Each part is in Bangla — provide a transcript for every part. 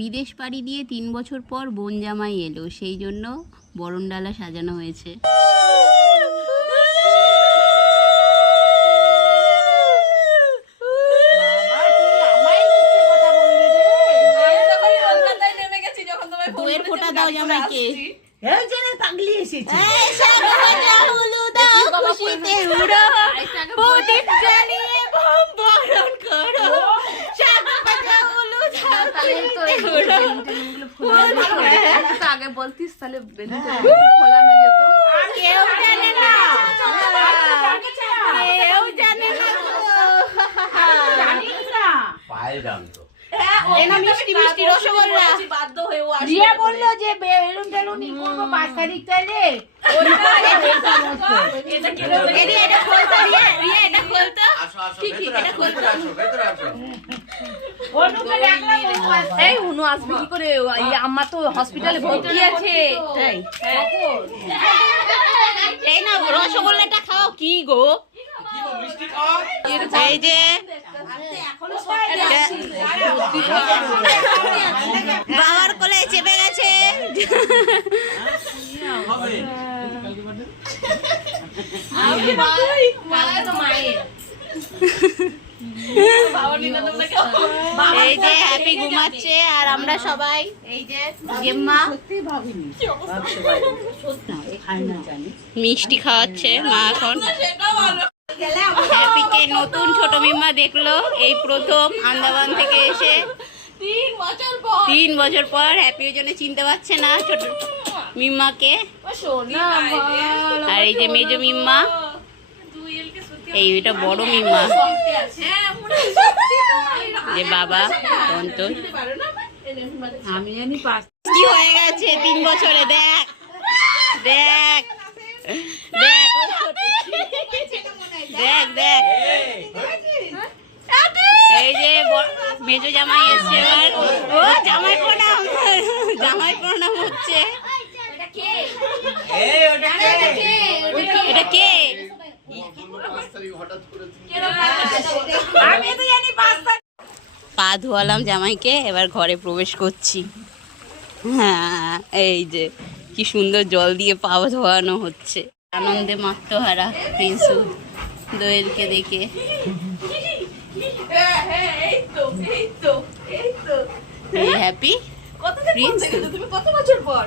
বিদেশ পাড়ি দিয়ে 3 বছর পর বোন জামাই এলো, সেই জন্য বরণডালা সাজানো হয়েছে। দুয়ের ফোঁটা দাও জামাইকে। পাগলি এসেছে। আগে বলতিস তাহলে ফলানো যেত। কেউ জানে না, কেউ জানে না। পায়েল জানতো। মিষ্টি মিষ্টি রসগোল্লা রিয়া বললো যে বেলুন টেলুন ই করবো 5 তারিখ তাইলে এই হুনু আসবে কি করে? আম্মা তো হসপিটালে ভর্তি আছে। এই না রসগোল্লাটা খাও। কি গো এই যে বাবার কোলে চেপে গেছে। এই যে হ্যাপি ঘুমাচ্ছে আর আমরা সবাই এই যে গেম্মা মিষ্টি খাওয়াচ্ছে মা। এখন হ্যাপিকে নতুন ছোট মিম্মা দেখলো, এই প্রথম আন্দামান থেকে এসে 3 বছর পর। হ্যাপি ওই জন্য চিনতে পারছে না ছোট মিম্মাকে। আর এই যে মেজো মিম্মা, এইটা বড় মিম্মা যে বাবা অন্তর। আমি জানি 5 কি হয়ে গেছে 3 বছরে। দেখ দেখ দেখ দেখ এই যে মেজো জামাই এসছে এবার। ও জামাই প্রণাম, জামাই প্রণাম হচ্ছে। এটা কে? পা ধোয়ালাম জামাইকে, এবার ঘরে প্রবেশ করছি। হ্যাঁ এই যে কি সুন্দর জল দিয়ে পা ধোয়ানো হচ্ছে। আনন্দে মাত্রহারা প্রিন্সু দোয়েলকে দেখে। হ্যাপি তুমি কত বছর পর?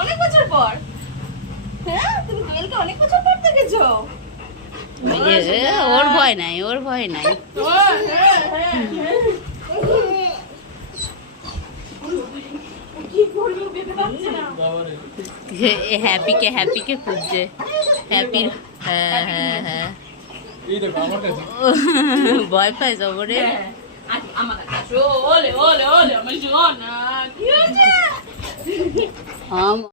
অনেক বছর পর। হ্যাঁ তুমি দোয়েলকে অনেক বছর পর দেখেছো। ওর ভয় নাই, ওর ভয় নাই। হ্যাপিকে হ্যাপিকে খুঁজছে। হ্যাপির হ্যাঁ হ্যাঁ হ্যাঁ ভয় পাই সবরে। আমার কাছে ওলে ওলে ওলে আমার সোনা কি হয়েছে?